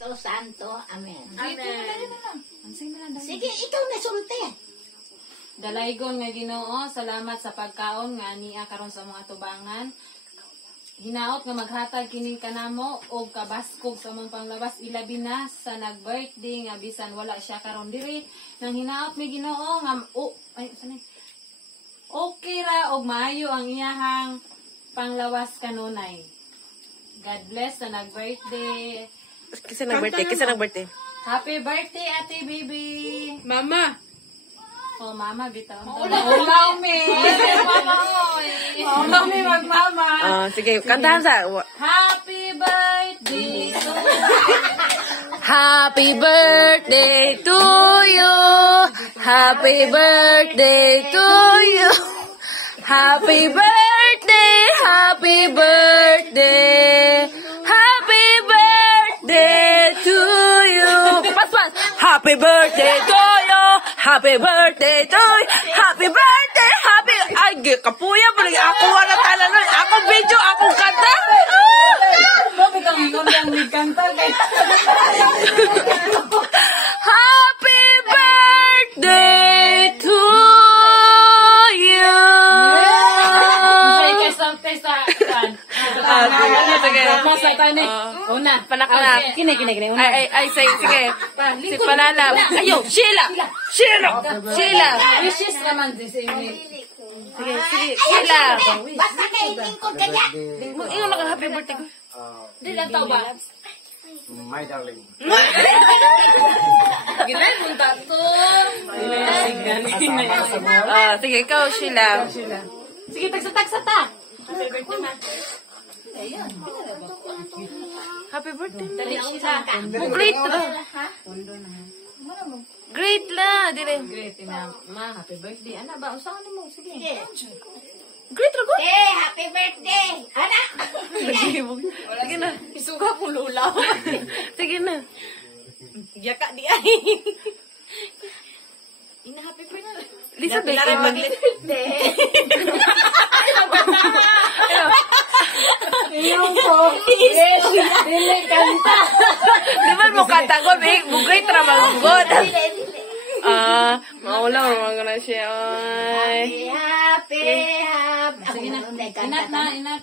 Santo, amen. Amen. Sige, ikaw na sulti. Dalaygon nga Ginoo, salamat sa pagkaon nga ania karon sa mga tubangan. Hinaot nga maghatag kining kanamo og kabaskog sa mong panglabas ilabi na sa nag-birthday nga bisan wala siya karon diri. Nang hinaot mi Ginoo nga okay ra og maayo ang iyahang panglawas kanunay. God bless sa nag-birthday. Kisa nag-birthday? Happy birthday, Ate Baby! Mama! Oh, Mama, bitaw. Mami! Mami, mag-mama! Sige, kantahan sa... Happy birthday to Happy birthday to you! Happy birthday to you! Happy birthday! Happy birthday! Happy birthday to you! Pas! Happy birthday to you! Happy birthday to you! Happy birthday! Happy... Ay, kapuya pa rin. Ako wala tala nun. Ako video, akong kanta. Bakit ang ikaw lang nagkanta? Happy birthday to you! Say sa kan. Sige. Sa tani. Una, Panaknak. Kini. Ay, sige. Si Panala. Ayo, Sheila. Wishes naman din sa inyo. Sige, Sheila. Basta kay lingkod ka niya. Ingon na ka happy birthday ko. Di lang tao ba? My darling. Ginan mong tato. Sige, ikaw, Sheila. Sige, tagsa ta. Happy birthday. Dali isa. Great la. Great la. Dire. Great na. Ma, happy birthday. Ana ba? Usahan mo. Sige. Great ra ko. Happy birthday. Anak. Sige na. Isuga kong lula. Sige na. Yaka di ay. Ina happy birthday. Lisa, dahil Yung po. Yes. Dili kanta. di ba mo katagon? Bugay trabalungod. Maula mo na siya. Ay. Happy. Sige na. Inat na.